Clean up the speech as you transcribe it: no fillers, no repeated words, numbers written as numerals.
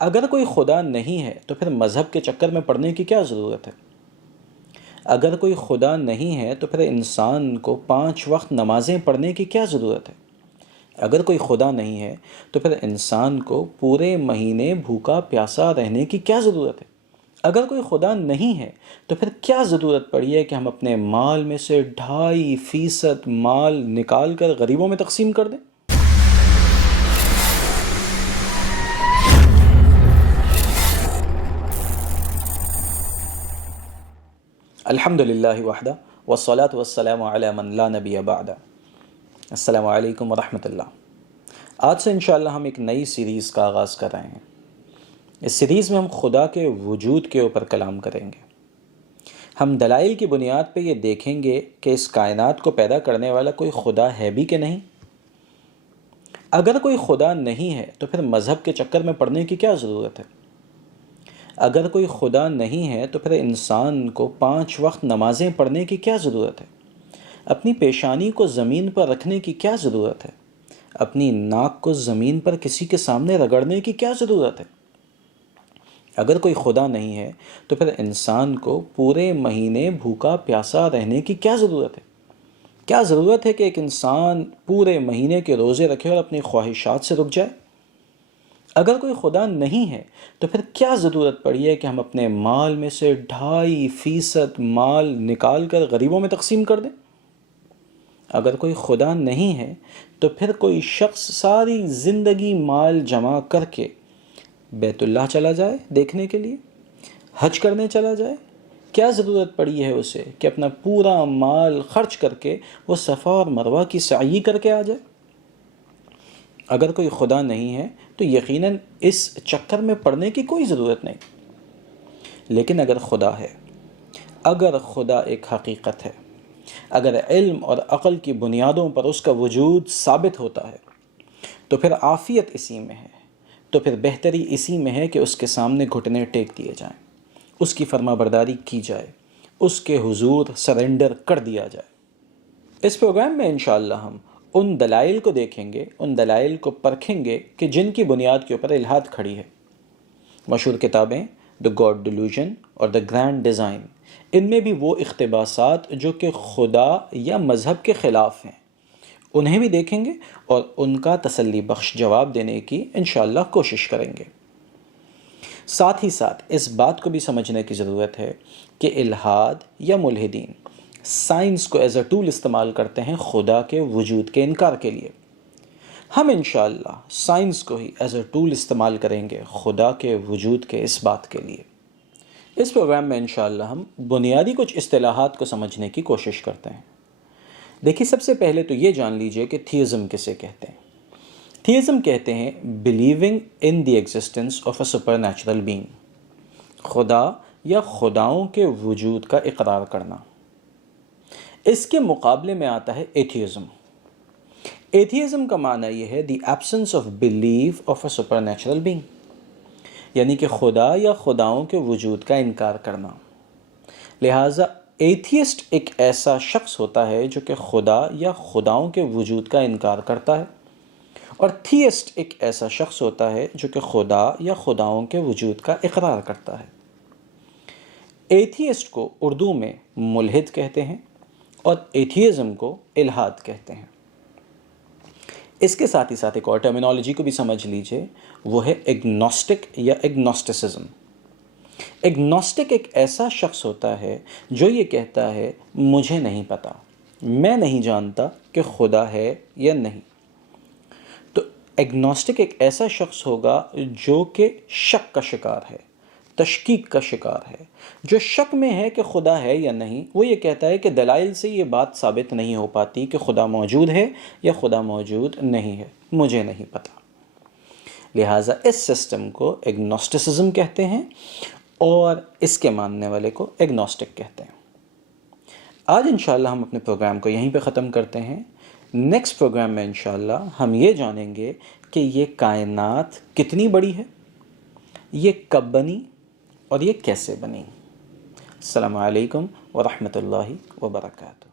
اگر کوئی خدا نہیں ہے تو پھر مذہب کے چکر میں پڑنے کی کیا ضرورت ہے؟ اگر کوئی خدا نہیں ہے تو پھر انسان کو 5 وقت نمازیں پڑھنے کی کیا ضرورت ہے؟ اگر کوئی خدا نہیں ہے تو پھر انسان کو پورے مہینے بھوکا پیاسا رہنے کی کیا ضرورت ہے؟ اگر کوئی خدا نہیں ہے تو پھر کیا ضرورت پڑی ہے کہ ہم اپنے مال میں سے 2.5% مال نکال کر غریبوں میں تقسیم کر دیں؟ الحمد للہ وحدہ والصلاة والسلام علی من لا نبی بعد۔ السلام علیکم ورحمۃ اللہ۔ آج سے انشاءاللہ ہم ایک نئی سیریز کا آغاز کر رہے ہیں۔ اس سیریز میں ہم خدا کے وجود کے اوپر کلام کریں گے۔ ہم دلائل کی بنیاد پہ یہ دیکھیں گے کہ اس کائنات کو پیدا کرنے والا کوئی خدا ہے بھی کہ نہیں۔ اگر کوئی خدا نہیں ہے تو پھر مذہب کے چکر میں پڑنے کی کیا ضرورت ہے؟ اگر کوئی خدا نہیں ہے تو پھر انسان کو 5 وقت نمازیں پڑھنے کی کیا ضرورت ہے؟ اپنی پیشانی کو زمین پر رکھنے کی کیا ضرورت ہے؟ اپنی ناک کو زمین پر کسی کے سامنے رگڑنے کی کیا ضرورت ہے؟ اگر کوئی خدا نہیں ہے تو پھر انسان کو پورے مہینے بھوکا پیاسا رہنے کی کیا ضرورت ہے؟ کیا ضرورت ہے کہ ایک انسان پورے مہینے کے روزے رکھے اور اپنی خواہشات سے رک جائے؟ اگر کوئی خدا نہیں ہے تو پھر کیا ضرورت پڑی ہے کہ ہم اپنے مال میں سے 2.5% مال نکال کر غریبوں میں تقسیم کر دیں؟ اگر کوئی خدا نہیں ہے تو پھر کوئی شخص ساری زندگی مال جمع کر کے بیت اللہ چلا جائے دیکھنے کے لیے، حج کرنے چلا جائے؟ کیا ضرورت پڑی ہے اسے کہ اپنا پورا مال خرچ کر کے وہ صفا اور مروہ کی سعی کر کے آ جائے؟ اگر کوئی خدا نہیں ہے تو یقیناً اس چکر میں پڑنے کی کوئی ضرورت نہیں۔ لیکن اگر خدا ہے، اگر خدا ایک حقیقت ہے، اگر علم اور عقل کی بنیادوں پر اس کا وجود ثابت ہوتا ہے تو پھر عافیت اسی میں ہے، تو پھر بہتری اسی میں ہے کہ اس کے سامنے گھٹنے ٹیک دیے جائیں، اس کی فرما برداری کی جائے، اس کے حضور سرنڈر کر دیا جائے۔ اس پروگرام میں انشاءاللہ ہم ان دلائل کو دیکھیں گے، ان دلائل کو پرکھیں گے کہ جن کی بنیاد کے اوپر الحاد کھڑی ہے۔ مشہور کتابیں دا گاڈ ڈیلوژن اور دا گرینڈ ڈیزائن، ان میں بھی وہ اقتباسات جو کہ خدا یا مذہب کے خلاف ہیں انہیں بھی دیکھیں گے اور ان کا تسلی بخش جواب دینے کی انشاءاللہ کوشش کریں گے۔ ساتھ ہی ساتھ اس بات کو بھی سمجھنے کی ضرورت ہے کہ الحاد یا ملحدین سائنس کو ایز اے ٹول استعمال کرتے ہیں خدا کے وجود کے انکار کے لیے۔ ہم انشاءاللہ سائنس کو ہی ایز اے ٹول استعمال کریں گے خدا کے وجود کے اس بات کے لیے۔ اس پروگرام میں انشاءاللہ ہم بنیادی کچھ اصطلاحات کو سمجھنے کی کوشش کرتے ہیں۔ دیکھیے، سب سے پہلے تو یہ جان لیجئے کہ تھیزم کسے کہتے ہیں۔ تھیزم کہتے ہیں believing in the existence of a super natural being, خدا یا خداؤں کے وجود کا اقرار کرنا۔ اس کے مقابلے میں آتا ہے ایتھیزم۔ ایتھیزم کا معنی یہ ہے the absence of belief of a super natural being, یعنی کہ خدا یا خداؤں کے وجود کا انکار کرنا۔ لہٰذا ایتھیسٹ ایک ایسا شخص ہوتا ہے جو کہ خدا یا خداؤں کے وجود کا انکار کرتا ہے، اور تھیسٹ ایک ایسا شخص ہوتا ہے جو کہ خدا یا خداؤں کے وجود کا اقرار کرتا ہے۔ ایتھیسٹ کو اردو میں ملحد کہتے ہیں اور ایتھیزم کو الحاد کہتے ہیں۔ اس کے ساتھ ہی ساتھ ایک اور ٹرمینالوجی کو بھی سمجھ لیجئے، وہ ہے ایگنوسٹک یا ایگنوسٹسزم۔ ایگنوسٹک ایک ایسا شخص ہوتا ہے جو یہ کہتا ہے مجھے نہیں پتا، میں نہیں جانتا کہ خدا ہے یا نہیں۔ تو ایگنوسٹک ایک ایسا شخص ہوگا جو کہ شک کا شکار ہے، تشکیک کا شکار ہے، جو شک میں ہے کہ خدا ہے یا نہیں۔ وہ یہ کہتا ہے کہ دلائل سے یہ بات ثابت نہیں ہو پاتی کہ خدا موجود ہے یا خدا موجود نہیں ہے، مجھے نہیں پتا۔ لہٰذا اس سسٹم کو ایگنوسٹسزم کہتے ہیں اور اس کے ماننے والے کو ایگنوسٹک کہتے ہیں۔ آج انشاءاللہ ہم اپنے پروگرام کو یہیں پہ ختم کرتے ہیں۔ نیکسٹ پروگرام میں انشاءاللہ ہم یہ جانیں گے کہ یہ کائنات کتنی بڑی ہے، یہ کب بنی اور یہ کیسے بنی۔ السلام علیکم ورحمۃ اللہ وبرکاتہ۔